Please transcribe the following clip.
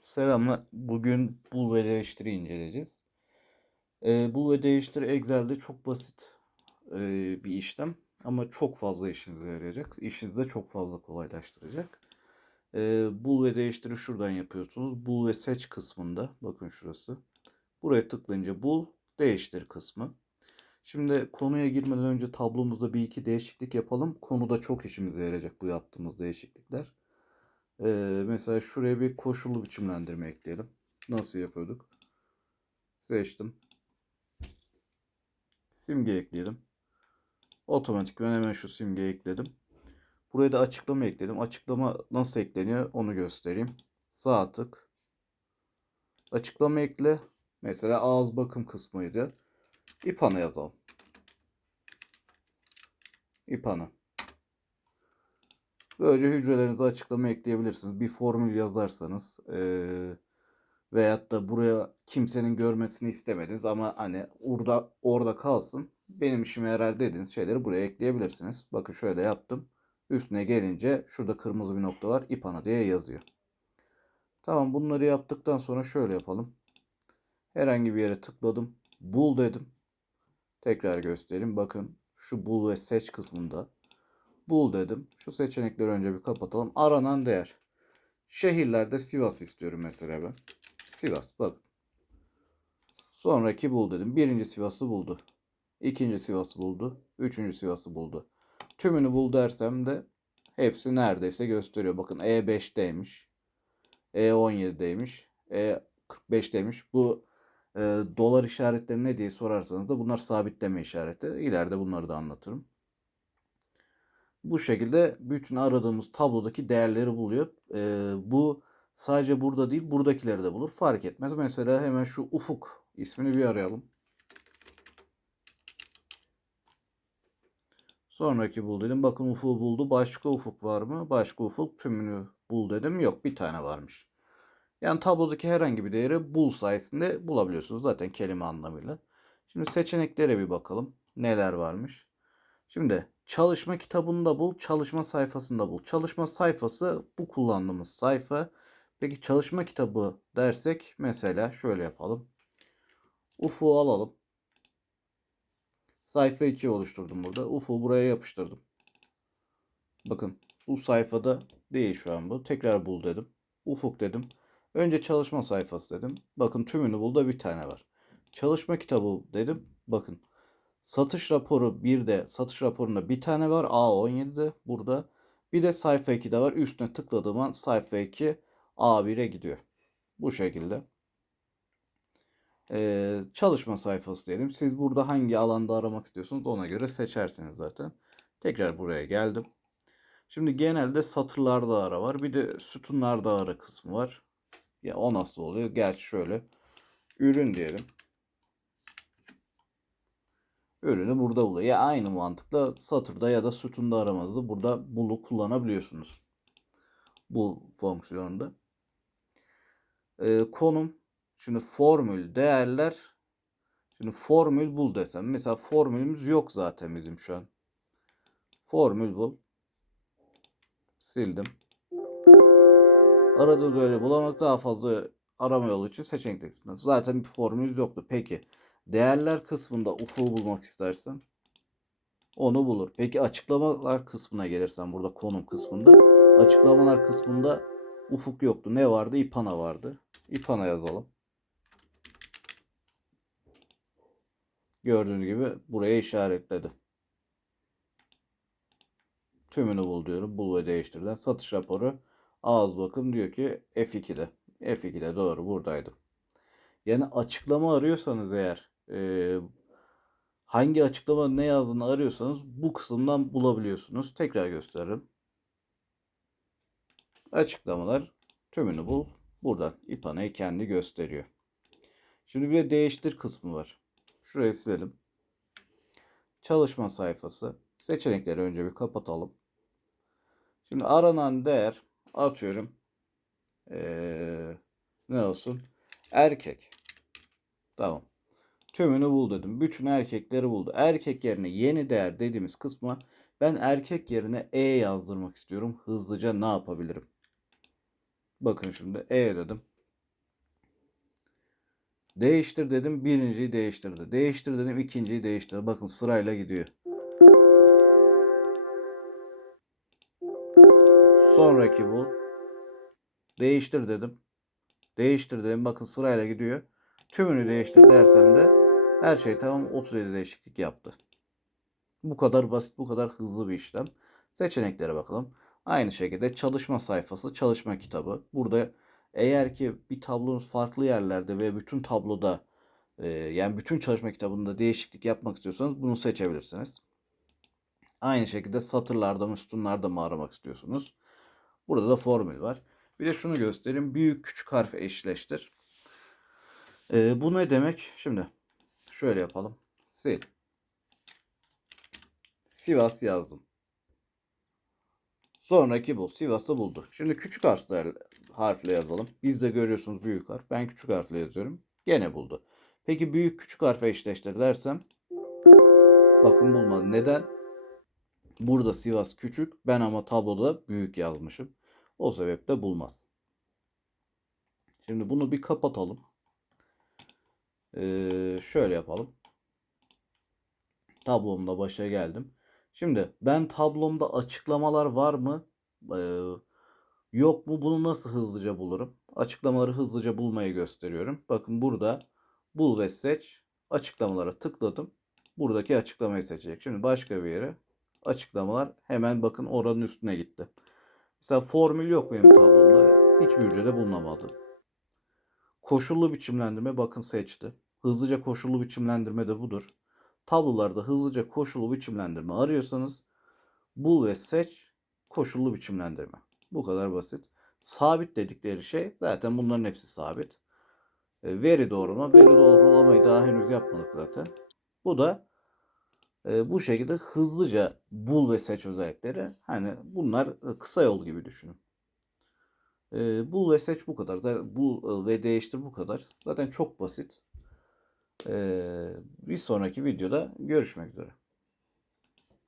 Selamlar. Bugün bul ve değiştiri inceleyeceğiz. Ee, bul ve değiştir Excel'de çok basit e, bir işlem ama çok fazla işinize yarayacak. İşinizi de çok fazla kolaylaştıracak. Ee, bul ve değiştiri şuradan yapıyorsunuz. Bul ve seç kısmında bakın şurası. Buraya tıklayınca bul, değiştir kısmı. Şimdi konuya girmeden önce tablomuzda bir iki değişiklik yapalım. Konuda çok işimize yarayacak bu yaptığımız değişiklikler. Ee, mesela şuraya bir koşullu biçimlendirme ekleyelim. Nasıl yapıyorduk? Seçtim. Simge ekleyelim. Otomatik ben hemen şu simgeyi ekledim. Buraya da açıklama ekledim. Açıklama nasıl ekleniyor onu göstereyim. Sağ tık. Açıklama ekle. Mesela ağız bakım kısmıydı. İPAN'a yazalım. İPAN'a. Böylece hücrelerinize açıklama ekleyebilirsiniz. Bir formül yazarsanız eee veyahut da buraya kimsenin görmesini istemediniz ama hani orada orada kalsın. Benim işime yarar dediğiniz şeyleri buraya ekleyebilirsiniz. Bakın şöyle yaptım. Üstüne gelince şurada kırmızı bir nokta var. İPANA diye yazıyor. Tamam bunları yaptıktan sonra şöyle yapalım. Herhangi bir yere tıkladım. Bul dedim. Tekrar göstereyim. Bakın şu bul ve seç kısmında bul dedim. Şu seçenekleri önce bir kapatalım. Aranan değer. Şehirlerde Sivas istiyorum mesela ben. Sivas bak. Sonraki bul dedim. Birinci Sivas'ı buldu. İkinci Sivas'ı buldu. Üçüncü Sivas'ı buldu. Tümünü bul dersem de hepsi neredeyse gösteriyor. Bakın E E5'teymiş. E17'deymiş. E45'teymiş. Bu e, dolar işaretleri ne diye sorarsanız da bunlar sabitleme işareti. İleride bunları da anlatırım. Bu şekilde bütün aradığımız tablodaki değerleri buluyor. Ee, bu sadece burada değil buradakileri de bulur. Fark etmez. Mesela hemen şu ufuk ismini bir arayalım. Sonraki bul dedim. Bakın ufuğu buldu. Başka ufuk var mı? Başka ufuk tümünü bul dedim. Yok bir tane varmış. Yani tablodaki herhangi bir değeri bul sayesinde bulabiliyorsunuz. Zaten kelime anlamıyla. Şimdi seçeneklere bir bakalım. Neler varmış. Şimdi çalışma kitabında bul, çalışma sayfasında bul. Çalışma sayfası bu kullandığımız sayfa. Peki çalışma kitabı dersek mesela şöyle yapalım. Ufu alalım. Sayfa 2 oluşturdum burada. Ufu buraya yapıştırdım. Bakın bu sayfada değil şu an bu. Tekrar bul dedim. Ufuk dedim. Önce çalışma sayfası dedim. Bakın tümünü bul da bir tane var. Çalışma kitabı dedim. Bakın Satış raporu bir de satış raporunda bir tane var. A17'de burada. Bir de sayfa 2'de var. Üstüne tıkladığım an sayfa 2 A1'e gidiyor. Bu şekilde. Ee, çalışma sayfası diyelim. Siz burada hangi alanda aramak istiyorsunuz ona göre seçersiniz zaten. Tekrar buraya geldim. Şimdi genelde satırlarda ara var. Bir de sütunlarda ara kısmı var. Ya o nasıl oluyor? Gerçi şöyle. Ürün diyelim ürünü burada buluyor. Ya aynı mantıkla satırda ya da sütunda aramanızı burada bulu kullanabiliyorsunuz. Bu fonksiyonunda. Ee, konum. Şimdi formül, değerler. Şimdi formül bul desem. Mesela formülümüz yok zaten bizim şu an. Formül bul. Sildim. Aradığınız öyle bulamak daha fazla arama yolu için seçenek Zaten bir formülümüz yoktu. Peki. Değerler kısmında ufuğu bulmak istersen onu bulur. Peki açıklamalar kısmına gelirsen burada konum kısmında açıklamalar kısmında ufuk yoktu. Ne vardı? İpana vardı. İpana yazalım. Gördüğünüz gibi buraya işaretledi. Tümünü bul diyorum. Bul ve değiştirilen satış raporu ağız bakım diyor ki F2'de. F2'de doğru buradaydım. Yani açıklama arıyorsanız eğer e, hangi açıklama ne yazdığını arıyorsanız bu kısımdan bulabiliyorsunuz. Tekrar gösteririm. Açıklamalar tümünü bul. Buradan İPANA'yı kendi gösteriyor. Şimdi bir de değiştir kısmı var. Şurayı silelim. Çalışma sayfası. Seçenekleri önce bir kapatalım. Şimdi aranan değer atıyorum. Ee, ne olsun? Erkek. Tamam. Tümünü bul dedim. Bütün erkekleri buldu. Erkek yerine yeni değer dediğimiz kısma ben erkek yerine E yazdırmak istiyorum. Hızlıca ne yapabilirim? Bakın şimdi E dedim. Değiştir dedim birinciyi değiştirdi. Değiştir dedim ikinciyi değiştirdi. Bakın sırayla gidiyor. Sonraki bul. Değiştir dedim. Değiştir dedim. Bakın sırayla gidiyor. Tümünü değiştir dersem de her şey tamam 37 değişiklik yaptı. Bu kadar basit, bu kadar hızlı bir işlem. Seçeneklere bakalım. Aynı şekilde çalışma sayfası, çalışma kitabı. Burada eğer ki bir tablonuz farklı yerlerde ve bütün tabloda e, yani bütün çalışma kitabında değişiklik yapmak istiyorsanız bunu seçebilirsiniz. Aynı şekilde satırlarda mı sütunlarda mı aramak istiyorsunuz. Burada da formül var. Bir de şunu göstereyim. Büyük küçük harf eşleştir. E, bu ne demek? Şimdi şöyle yapalım. Sil. Sivas yazdım. Sonraki bu. Sivas'ı buldu. Şimdi küçük harfle, harfle yazalım. Biz de görüyorsunuz büyük harf. Ben küçük harfle yazıyorum. Gene buldu. Peki büyük küçük harfe eşleştir dersem bakın bulmadı. Neden? Burada Sivas küçük. Ben ama tabloda büyük yazmışım. O sebeple bulmaz. Şimdi bunu bir kapatalım. Ee, şöyle yapalım. Tablomda başa geldim. Şimdi ben tablomda açıklamalar var mı? Ee, yok mu? Bunu nasıl hızlıca bulurum? Açıklamaları hızlıca bulmayı gösteriyorum. Bakın burada bul ve seç. Açıklamalara tıkladım. Buradaki açıklamayı seçecek. Şimdi başka bir yere açıklamalar hemen bakın oranın üstüne gitti. Mesela formül yok benim tablomda. Hiçbir hücrede bulunamadı. Koşullu biçimlendirme bakın seçti. Hızlıca koşullu biçimlendirme de budur. Tablolarda hızlıca koşullu biçimlendirme arıyorsanız bul ve seç koşullu biçimlendirme. Bu kadar basit. Sabit dedikleri şey zaten bunların hepsi sabit. E, veri doğrulama. Veri doğrulamayı daha henüz yapmadık zaten. Bu da e, bu şekilde hızlıca bul ve seç özellikleri. Hani bunlar e, kısa yol gibi düşünün. E, bul ve seç bu kadar. Zaten bul e, ve değiştir bu kadar. Zaten çok basit. Ee, bir sonraki videoda görüşmek üzere.